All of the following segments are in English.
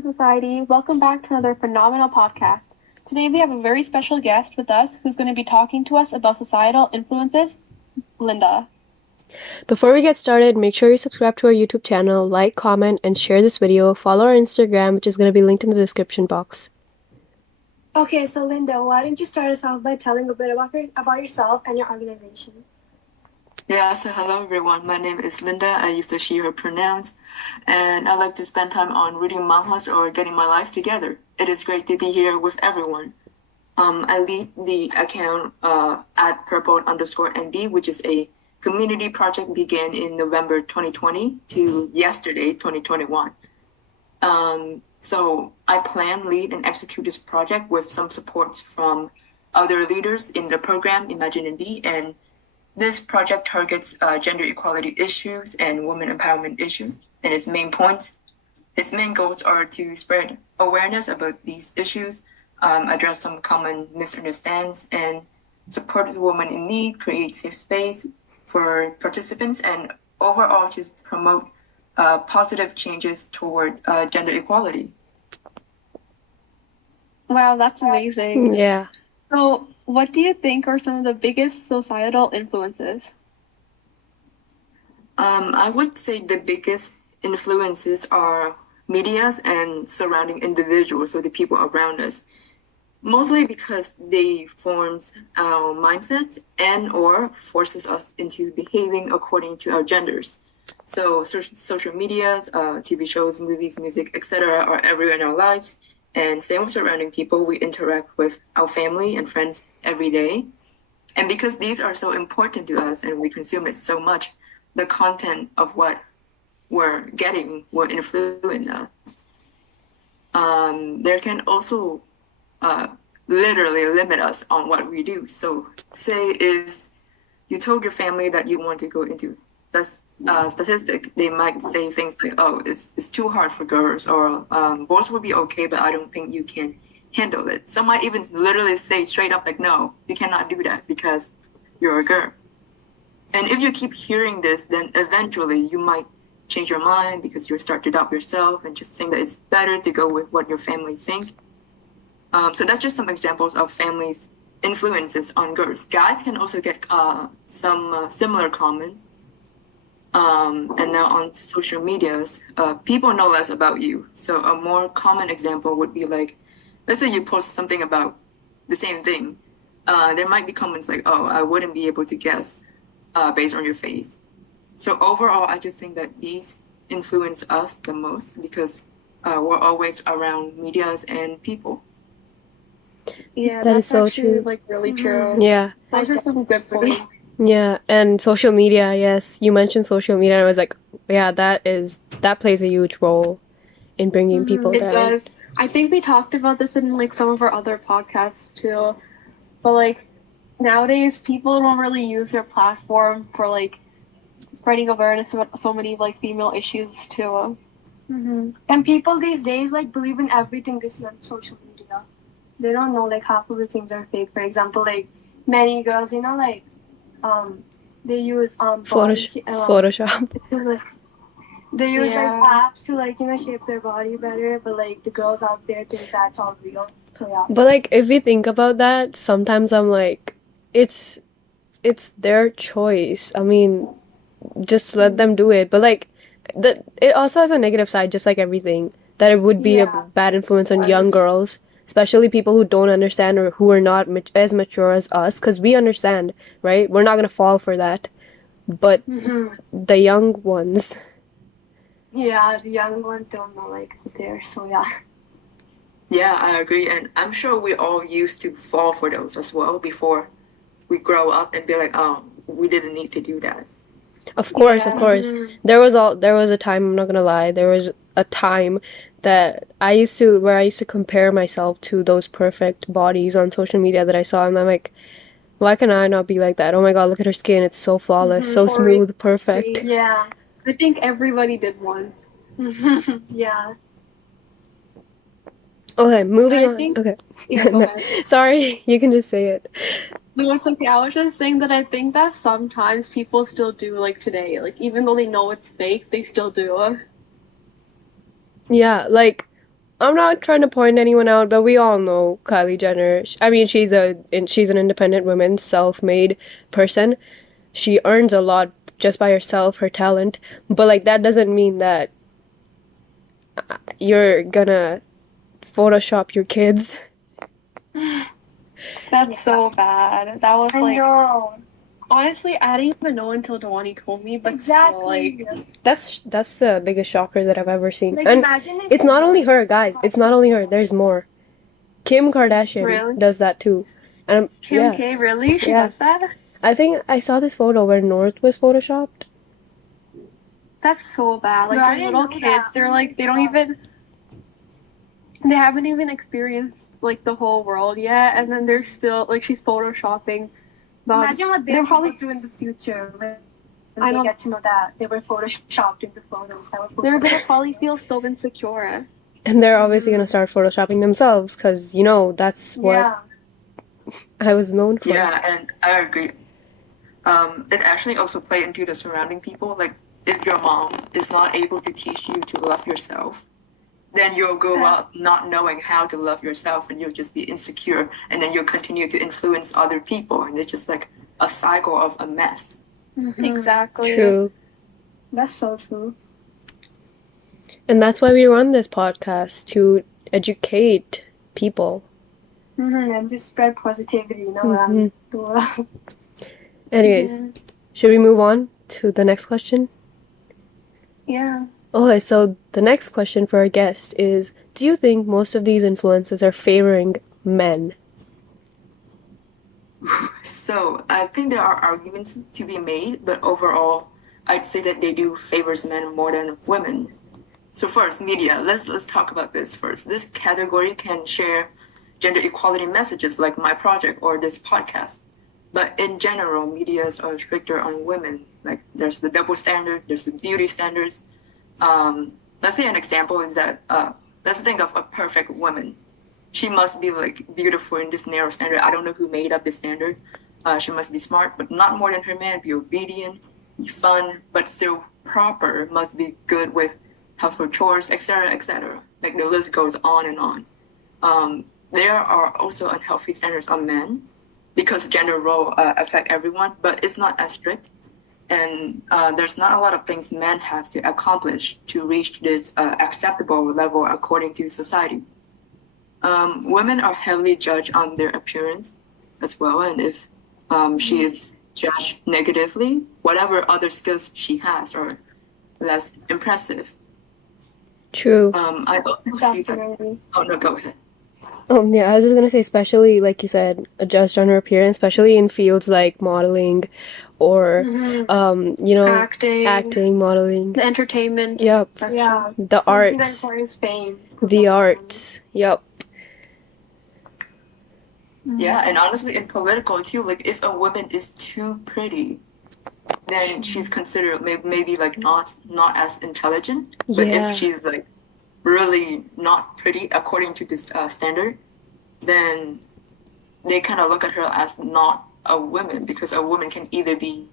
FemSociety. Welcome back to another phenomenal podcast. Today we have a very special guest with us who's going to be talking to us about societal influences, Linda. Before we get started, make sure you subscribe to our YouTube channel, like, comment, and share this video. Follow our Instagram, which is going to be linked in the description box. Okay, so Linda, why don't you start us off by telling a bit about yourself and your organization? Yeah, so hello everyone. My name is Linda. I use the she, her pronouns, and I like to spend time on reading manhwas or getting my life together. It is great to be here with everyone. I lead the account at purple_ND, which is a community project began in November 2020 to yesterday, 2021. So I plan, lead, and execute this project with some supports from other leaders in the program, Imagine ND, and this project targets gender equality issues and women empowerment issues, and its main goals are to spread awareness about these issues, address some common misunderstandings, and support women in need, create safe space for participants, and overall just promote positive changes toward gender equality. Wow, that's amazing. Yeah. So, what do you think are some of the biggest societal influences? I would say the biggest influences are medias and surrounding individuals, so the people around us. Mostly because they forms our mindsets and or forces us into behaving according to our genders. So social medias, TV shows, movies, music, etc. are everywhere in our lives. And same with surrounding people, we interact with our family and friends every day. And because these are so important to us and we consume it so much, the content of what we're getting will influence us. There can also literally limit us on what we do. So say if you told your family that you want to go into statistics, they might say things like, oh, it's too hard for girls, or boys will be okay, but I don't think you can handle it. Some might even literally say straight up like, no, you cannot do that because you're a girl. And if you keep hearing this, then eventually you might change your mind because you start to doubt yourself and just think that it's better to go with what your family thinks. So that's just some examples of families' influences on girls. Guys can also get some similar comments. And now on social medias, people know less about you. So a more common example would be like, let's say you post something about the same thing. There might be comments like, oh, I wouldn't be able to guess based on your face. So overall, I just think that these influence us the most because we're always around medias and people. Yeah, That that's is so actually true. like really true. Yeah. Those are some good points. Yeah. And social media, yes. You mentioned social media, and I was like, yeah, that plays a huge role in bringing people It down. does. I think we talked about this in like some of our other podcasts too. But like nowadays people don't really use their platform for like spreading awareness about so many like female issues too. And people these days like believe in everything they see on social media. They don't know like half of the things are fake. For example, like many girls, like they use Photoshop. they use Yeah. like apps to like shape their body better, but like the girls out there think that's all real. So yeah. But like, if we think about that, sometimes I'm like, it's their choice. I mean, just let them do it. But like, it also has a negative side, just like everything. That it would be a Yeah. bad influence on That young is. girls, especially people who don't understand or who are not as mature as us, because we understand, right? We're not gonna fall for that. But the young ones, Yeah, the young ones don't know like there. So yeah. Yeah, I agree. And I'm sure we all used to fall for those as well before we grow up and be like, oh, we didn't need to do that. of course, Yeah. of course, there was a time. I'm not gonna lie. There was a time that I used to compare myself to those perfect bodies on social media that I saw, and I'm like, why can I not be like that? Oh my god, look at her skin. It's so flawless, so smooth, perfect. Yeah. I think everybody did once. Yeah. Okay, moving I on. think- Okay. Yeah, go ahead. Sorry, you can just say it. No, it's okay. I was just saying that I think that sometimes people still do like today. Like even though they know it's fake, they still do. Yeah, like I'm not trying to point anyone out, but we all know Kylie Jenner. I mean, she's an independent woman, self-made person. She earns a lot just by herself, her talent. But like that doesn't mean that you're gonna Photoshop your kids. That's so bad. That was I like know. honestly, I didn't even know until Dewani told me, but still, like Exactly. That's the biggest shocker that I've ever seen. Like, And imagine if it's not only her, guys. It's not only her. There's more. Kim Kardashian Really? does that too. And Kim yeah, K, really? She Yeah. does that? I think I saw this photo where North was photoshopped. That's so bad. Like No, I they're didn't little know kids. that. They're Oh like my they don't God. even they haven't even experienced like the whole world yet, and then they're still like she's photoshopping. Imagine what they're they'll probably go through in the future when I they know get to know that they were photoshopped in the photos that were they're posted. gonna probably feel so insecure. And they're obviously gonna start photoshopping themselves because that's what Yeah. I was known for. Yeah, and I agree. It actually also play into the surrounding people. Like, if your mom is not able to teach you to love yourself, then you'll grow up not knowing how to love yourself, and you'll just be insecure, and then you'll continue to influence other people, and it's just like a cycle of a mess. Exactly. True. That's so true. And that's why we run this podcast, to educate people. And to spread positivity, Mhm. around the world. Anyways, should we move on to the next question? Yeah. Okay, so the next question for our guest is, do you think most of these influences are favoring men? So I think there are arguments to be made, but overall, I'd say that they do favors men more than women. So first, media. Let's talk about this first. This category can share gender equality messages like my project or this podcast. But in general, medias are stricter on women. Like there's the double standard, there's the beauty standards. Let's say an example is that let's think of a perfect woman. She must be like beautiful in this narrow standard. I don't know who made up this standard. She must be smart, but not more than her man. Be obedient, be fun, but still proper. Must be good with household chores, etc., etc. Like the list goes on and on. There are also unhealthy standards on men because gender role affect everyone, but it's not as strict. And there's not a lot of things men have to accomplish to reach this acceptable level according to society. Women are heavily judged on their appearance as well, and if she is judged negatively, whatever other skills she has are less impressive. True. I also see that. Definitely. Oh no, go ahead. Yeah, I was just gonna say, especially like you said, judged on her appearance, especially in fields like modeling, or acting, modeling, The entertainment. Yep. Yeah. The Something that arts, requires fame. the arts, yep. Yeah, and honestly, in political too, like if a woman is too pretty, then she's considered maybe like not as intelligent. But Yeah. if she's like really not pretty according to this standard, then they kind of look at her as not a woman, because a woman can either be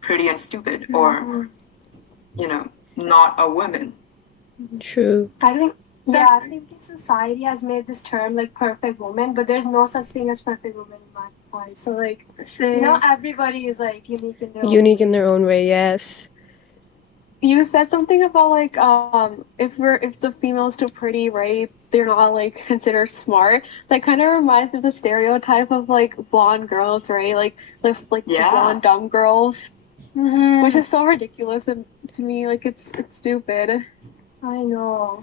pretty and stupid or not a woman. True. I think society has made this term like perfect woman, but there's no such thing as perfect woman in my eyes. So like everybody is like unique in their own way. Yes. You said something about like if the female's too pretty, right? They're not like considered smart. That kind of reminds me of the stereotype of like blonde girls, right? Like there's like the blonde dumb girls, which is so ridiculous to me. Like it's stupid. I know.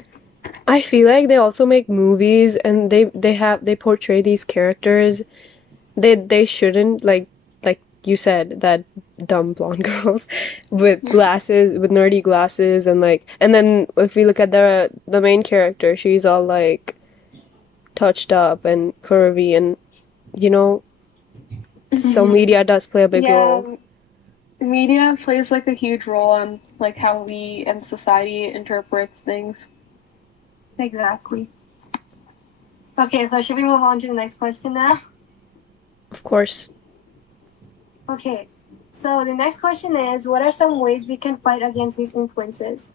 I feel like they also make movies and they portray these characters. They shouldn't, like you said, that dumb blonde girls with glasses, with nerdy glasses, and then if we look at the main character, she's all like touched up and curvy, and so media does play a big role. Media plays like a huge role on like how we and society interprets things. Exactly. Okay, so should we move on to the next question now? Of course. Okay, so the next question is, what are some ways we can fight against these influences?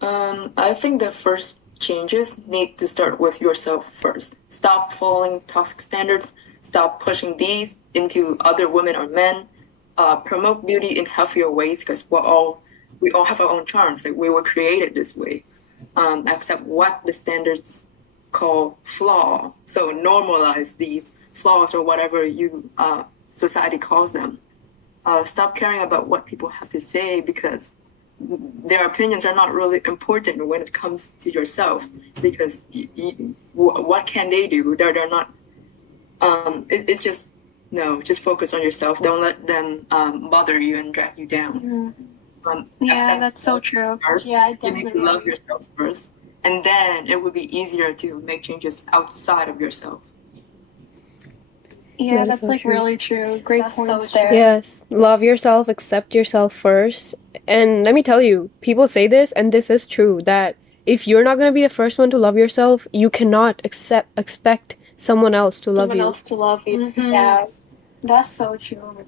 I think the first changes need to start with yourself first. Stop following toxic standards. Stop pushing these into other women or men. Promote beauty in healthier ways because we all have our own charms. Like we were created this way. Accept what the standards call flaw. So normalize these flaws or whatever you society calls them. Stop caring about what people have to say because their opinions are not really important when it comes to yourself. Because what can they do? They're not. It's just no. Just focus on yourself. Don't let them bother you and drag you down. Yeah, that's so true. First. Yeah, I You need definitely to love agree. yourself first, and then it will be easier to make changes outside of yourself. Yeah, That is that's so like true. really true. Great That's so points true. there. Yes, love yourself, accept yourself first. And let me tell you, people say this, and this is true, that if you're not going to be the first one to love yourself, you cannot expect someone else to love Someone you. else to love you. Mhm. Yeah. That's so true.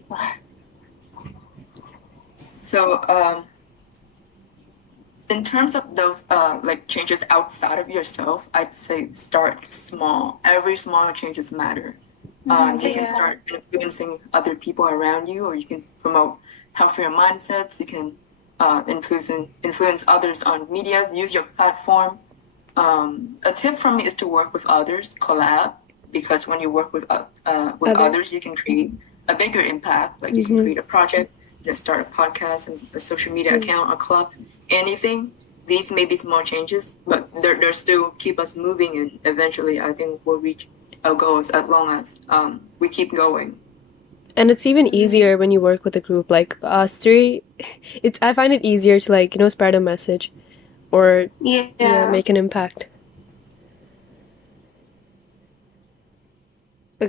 So, in terms of those like changes outside of yourself, I'd say start small. Every small changes matter. You can Yeah. start influencing other people around you, or you can promote healthier mindsets. You can influence others on media. Use your platform. A tip from me is to work with others, collab, because when you work with others, you can create a bigger impact. Like you can create a project, start a podcast, and a social media account, a club, anything. These may be small changes, but they're still keep us moving, and eventually, I think we'll reach our goals as long as we keep going. And it's even easier when you work with a group like us three. I find it easier to like, spread a message or make an impact.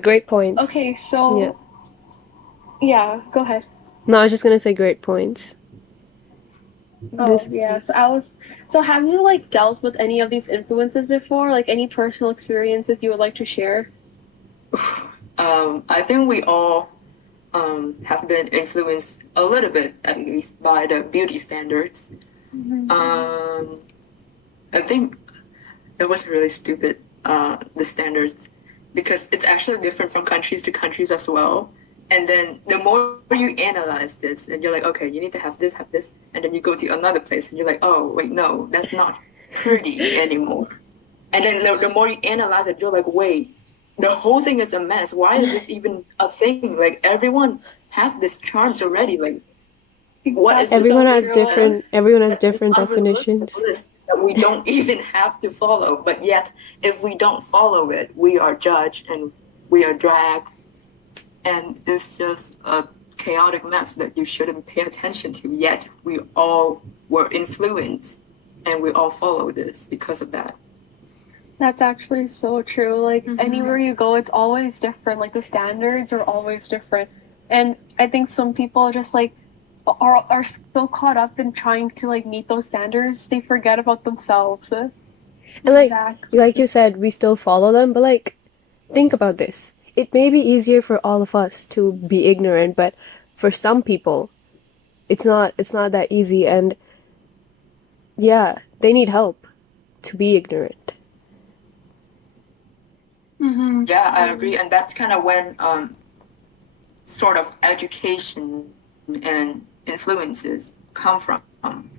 Great points. Okay, so yeah, go ahead. No, I was just gonna say great points. So have you like dealt with any of these influences before? Like any personal experiences you would like to share? I think we all have been influenced a little bit, at least, by the beauty standards. I think it was really stupid, the standards, because it's actually different from countries to countries as well. And then the more you analyze this, and you're like, okay, you need to have this, and then you go to another place, and you're like, oh, wait, no, that's not pretty anymore. And then the more you analyze it, you're like, wait, the whole thing is a mess. Why is this even a thing? Like everyone have these charms already. Like what is everyone this has different definitions list that we don't even have to follow. But yet, if we don't follow it, we are judged and we are dragged, and it's just a chaotic mess that you shouldn't pay attention to. Yet we all were influenced, and we all follow this because of that. That's actually so true. Like anywhere you go, it's always different. Like the standards are always different. And I think some people just like are so caught up in trying to like meet those standards, they forget about themselves. and like you said, we still follow them, but like think about this. It may be easier for all of us to be ignorant, but for some people it's not that easy, and yeah, they need help to be ignorant. Yeah, I agree, and that's kind of when sort of education and influences come from.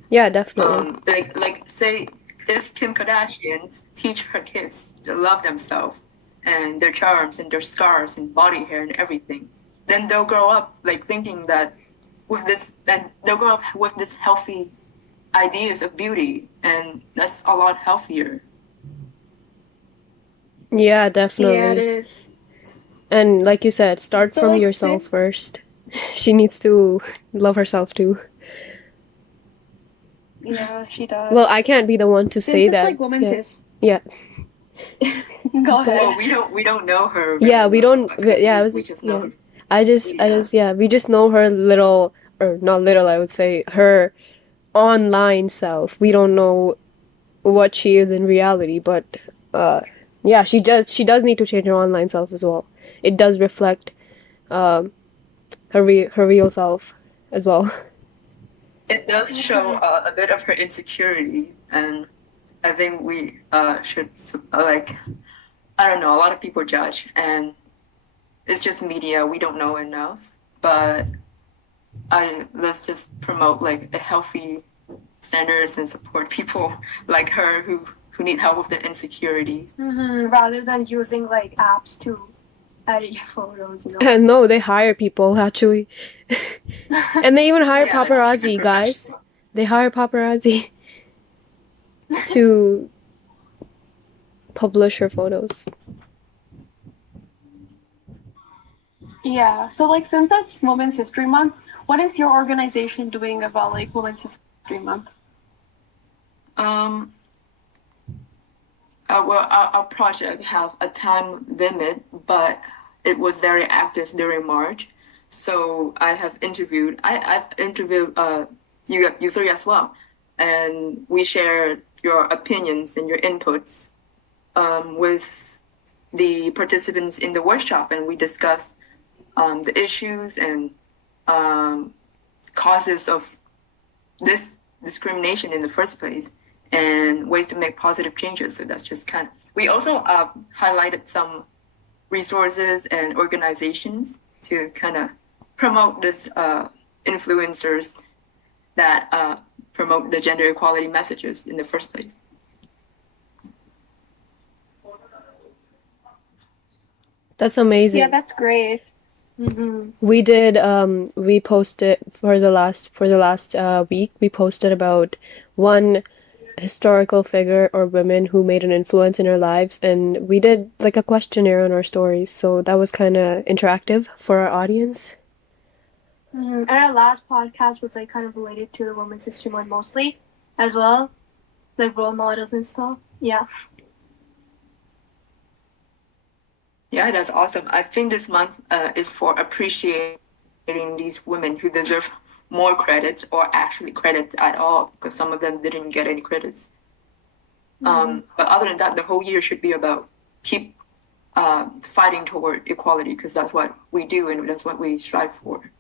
Yeah, definitely. Like say if Kim Kardashian teach her kids to love themselves and their charms and their scars and body hair and everything, then they'll grow up like thinking that they'll grow up with this healthy ideas of beauty, and that's a lot healthier. Yeah, definitely. Yeah, it is. And like you said, start from yourself first. She needs to love herself too. Yeah, she does. Well, I can't be the one to say that. It's like women's history. Yeah. Go ahead. Well, we don't know her. Yeah, we don't. Yeah, we just know. We just know her little, or not little, I would say, her online self. We don't know what she is in reality, but yeah, she does need to change her online self as well. It does reflect her real self as well. It does show a bit of her insecurity, and I think we should like, I don't know, a lot of people judge, and it's just media. We don't know enough, but let's just promote like a healthy standards and support people like her who need help with their insecurities. Rather than using like apps to edit your photos, you know. And no, they hire people actually. And they even hire Yeah, let's keep paparazzi, it guys. professional. They hire paparazzi to publish her photos. Yeah. So like since it's Women's History Month, what is your organization doing about like Women's History Month? Well, our project have a time limit, but it was very active during March. So I've interviewed you three as well, and we shared your opinions and your inputs with the participants in the workshop, and we discussed the issues and causes of this discrimination in the first place, and ways to make positive changes. So that's just kind of, we also highlighted some resources and organizations to kind of promote this influencers that promote the gender equality messages in the first place. That's amazing. Yeah, that's great. We did we posted for the last week, we posted about one historical figure or women who made an influence in our lives, and we did like a questionnaire on our stories, so that was kind of interactive for our audience. And our last podcast was like kind of related to the Women's History Month mostly as well, like role models and stuff. Yeah. Yeah, that's awesome. I think this month is for appreciating these women who deserve more credits or actually credits at all, because some of them didn't get any credits. But other than that, the whole year should be about keep fighting toward equality, because that's what we do and that's what we strive for.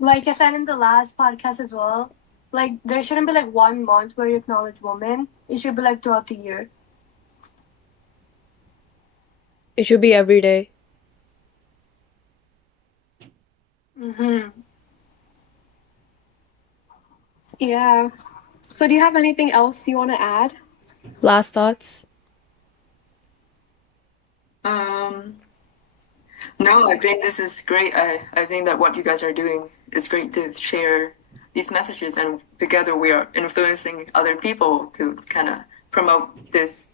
Like I said in the last podcast as well, like there shouldn't be like 1 month where you acknowledge women. It should be like throughout the year. It should be every day. Yeah. So do you have anything else you want to add? Last thoughts? No, I think this is great. I think that what you guys are doing is great to share these messages, and together we are influencing other people to kind of promote this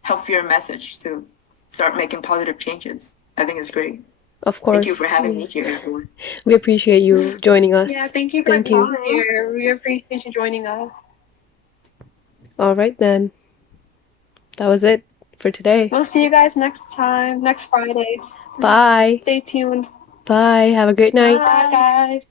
healthier message to start making positive changes. I think it's great. Of course. Thank you for having me here, everyone. We appreciate you joining us. Yeah, thank you for being here. We appreciate you joining us. All right then. That was it for today. We'll see you guys next time, next Friday. Bye. Stay tuned. Bye. Have a great night. Bye, guys.